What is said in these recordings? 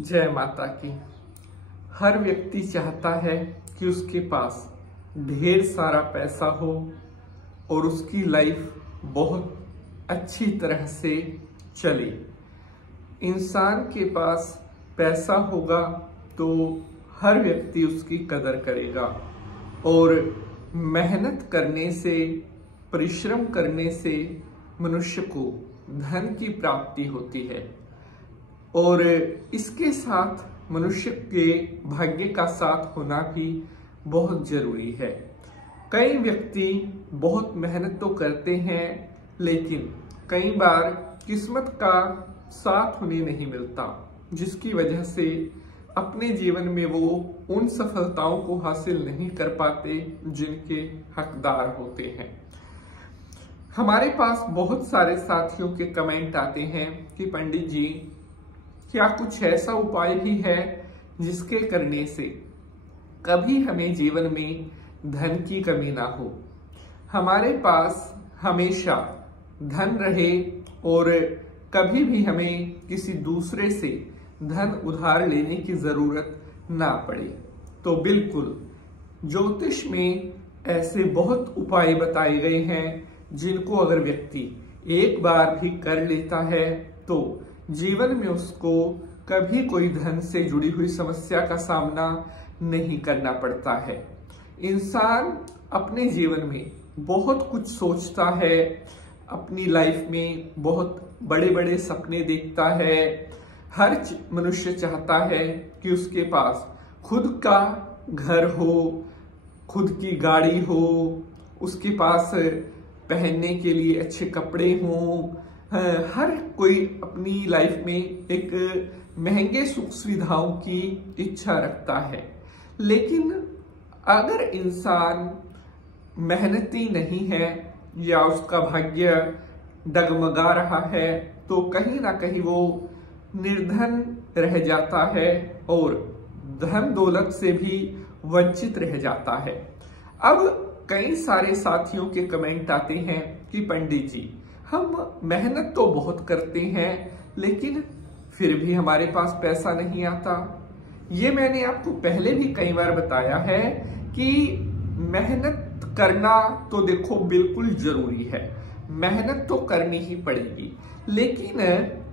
जय माता की। हर व्यक्ति चाहता है कि उसके पास ढेर सारा पैसा हो और उसकी लाइफ बहुत अच्छी तरह से चले। इंसान के पास पैसा होगा तो हर व्यक्ति उसकी कदर करेगा और मेहनत करने से, परिश्रम करने से मनुष्य को धन की प्राप्ति होती है और इसके साथ मनुष्य के भाग्य का साथ होना भी बहुत जरूरी है। कई व्यक्ति बहुत मेहनत तो करते हैं लेकिन कई बार किस्मत का साथ उन्हें नहीं मिलता, जिसकी वजह से अपने जीवन में वो उन सफलताओं को हासिल नहीं कर पाते जिनके हकदार होते हैं। हमारे पास बहुत सारे साथियों के कमेंट आते हैं कि पंडित जी, क्या कुछ ऐसा उपाय भी है जिसके करने से कभी हमें जीवन में धन की कमी ना हो, हमारे पास हमेशा धन रहे और कभी भी हमें किसी दूसरे से धन उधार लेने की जरूरत ना पड़े। तो बिल्कुल ज्योतिष में ऐसे बहुत उपाय बताए गए हैं जिनको अगर व्यक्ति एक बार भी कर लेता है तो जीवन में उसको कभी कोई धन से जुड़ी हुई समस्या का सामना नहीं करना पड़ता है। इंसान अपने जीवन में बहुत कुछ सोचता है, अपनी लाइफ में बहुत बड़े बड़े सपने देखता है। हर मनुष्य चाहता है कि उसके पास खुद का घर हो, खुद की गाड़ी हो, उसके पास पहनने के लिए अच्छे कपड़े हों। हर कोई अपनी लाइफ में एक महंगे सुख सुविधाओं की इच्छा रखता है, लेकिन अगर इंसान मेहनती नहीं है या उसका भाग्य डगमगा रहा है तो कहीं ना कहीं वो निर्धन रह जाता है और धन दौलत से भी वंचित रह जाता है। अब कई सारे साथियों के कमेंट आते हैं कि पंडित जी, हम मेहनत तो बहुत करते हैं लेकिन फिर भी हमारे पास पैसा नहीं आता। ये मैंने आपको पहले भी कई बार बताया है कि मेहनत करना तो देखो बिल्कुल जरूरी है, मेहनत तो करनी ही पड़ेगी, लेकिन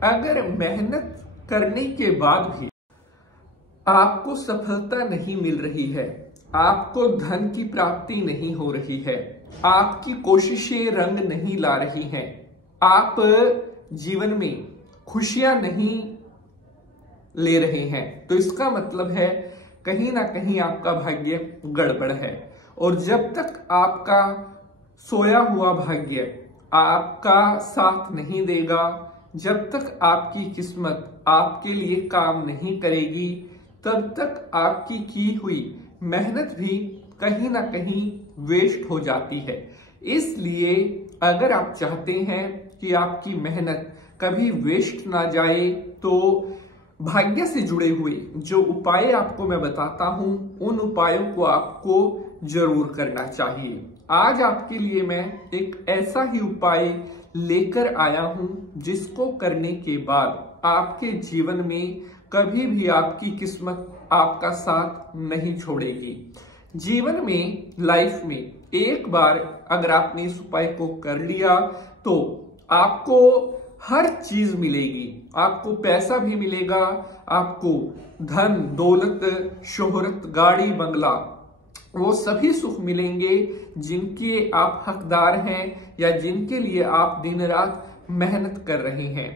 अगर मेहनत करने के बाद भी आपको सफलता नहीं मिल रही है, आपको धन की प्राप्ति नहीं हो रही है, आपकी कोशिशें रंग नहीं ला रही हैं, आप जीवन में खुशियां नहीं ले रहे हैं, तो इसका मतलब है कहीं ना कहीं आपका भाग्य गड़बड़ है। और जब तक आपका सोया हुआ भाग्य आपका साथ नहीं देगा, जब तक आपकी किस्मत आपके लिए काम नहीं करेगी, तब तक आपकी की हुई मेहनत भी कहीं ना कहीं वेस्ट हो जाती है। इसलिए अगर आप चाहते हैं कि आपकी मेहनत कभी वेस्ट ना जाए तो भाग्य से जुड़े हुए जो उपाय आपको मैं बताता हूं, उन उपायों को आपको जरूर करना चाहिए। आज आपके लिए मैं एक ऐसा ही उपाय लेकर आया हूं जिसको करने के बाद आपके जीवन में कभी भी आपकी किस्मत आपका साथ नहीं छोड़ेगी। जीवन में, लाइफ में एक बार अगर आपने इस उपाय को कर लिया तो आपको हर चीज मिलेगी, आपको पैसा भी मिलेगा, आपको धन दौलत, शोहरत, गाड़ी, बंगला, वो सभी सुख मिलेंगे जिनके आप हकदार हैं या जिनके लिए आप दिन रात मेहनत कर रहे हैं।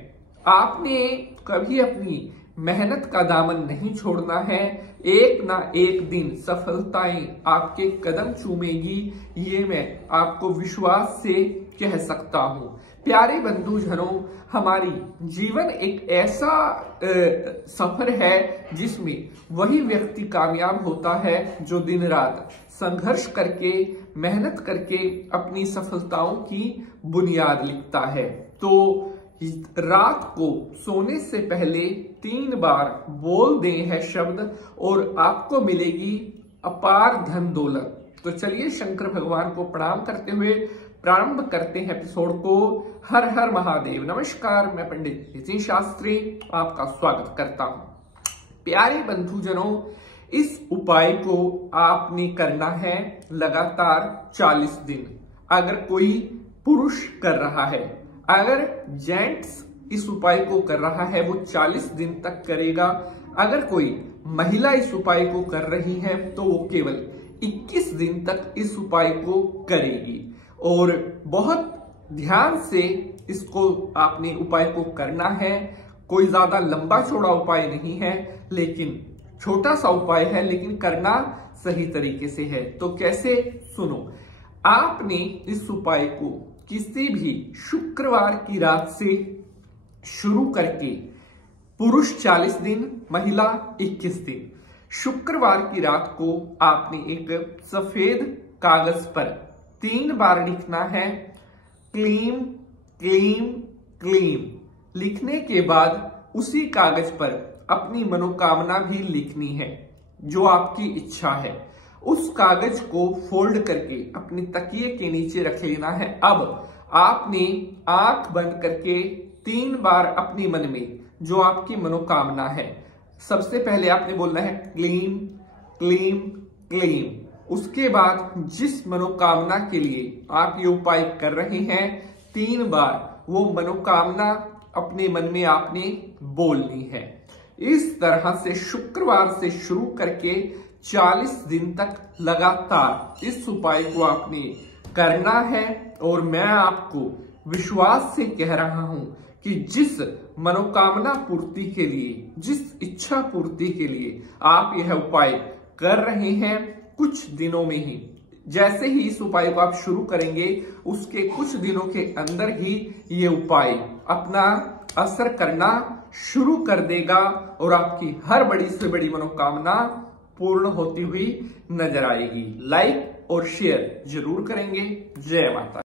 आपने कभी अपनी मेहनत का दामन नहीं छोड़ना है। एक ना एक दिन सफलताएं आपके कदम चूमेगी, ये मैं आपको विश्वास से कह सकता हूं। प्यारे बंधुजनों, हमारी जीवन एक ऐसा सफर है जिसमें वही व्यक्ति कामयाब होता है जो दिन रात संघर्ष करके, मेहनत करके अपनी सफलताओं की बुनियाद लिखता है। तो रात को सोने से पहले 3 बार बोल दे है शब्द और आपको मिलेगी अपार धन दौलत। तो चलिए शंकर भगवान को प्रणाम करते हुए प्रारंभ करते हैं एपिसोड को। हर हर महादेव। नमस्कार, मैं पंडित नितिन शास्त्री आपका स्वागत करता हूं। प्यारे बंधुजनों, इस उपाय को आपने करना है लगातार 40 दिन। अगर कोई पुरुष कर रहा है, अगर जेंट्स इस उपाय को कर रहा है वो 40 दिन तक करेगा। अगर कोई महिला इस उपाय को कर रही है तो वो केवल 21 दिन तक इस उपाय को करेगी। और बहुत ध्यान से इसको आपने उपाय को करना है। कोई ज्यादा लंबा चौड़ा उपाय नहीं है, लेकिन छोटा सा उपाय है, लेकिन करना सही तरीके से है। तो कैसे, सुनो। आपने इस उपाय को किसी भी शुक्रवार की रात से शुरू करके पुरुष 40 दिन, महिला 21 दिन, शुक्रवार की रात को आपने एक सफेद कागज पर 3 बार लिखना है, क्लीम क्लीम क्लीम। लिखने के बाद उसी कागज पर अपनी मनोकामना भी लिखनी है, जो आपकी इच्छा है। उस कागज को फोल्ड करके अपनी तकिए के नीचे रख लेना है। अब आपने आंख बंद करके 3 बार अपने मन में जो आपकी मनोकामना है, सबसे पहले आपने बोलना है क्लीम क्लीम क्लीम। उसके बाद जिस मनोकामना के लिए आप ये उपाय कर रहे हैं, 3 बार वो मनोकामना अपने मन में आपने बोलनी है। इस तरह से शुक्रवार से शुरू करके 40 दिन तक लगातार इस उपाय को आपने करना है। और मैं आपको विश्वास से कह रहा हूं कि जिस मनोकामना पूर्ति के लिए, जिस इच्छा पूर्ति के लिए आप यह उपाय कर रहे हैं, कुछ दिनों में ही, जैसे ही इस उपाय को आप शुरू करेंगे, उसके कुछ दिनों के अंदर ही ये उपाय अपना असर करना शुरू कर देगा और आपकी हर बड़ी से बड़ी मनोकामना पूर्ण होती हुई नजर आएगी। लाइक और शेयर जरूर करेंगे। जय माता।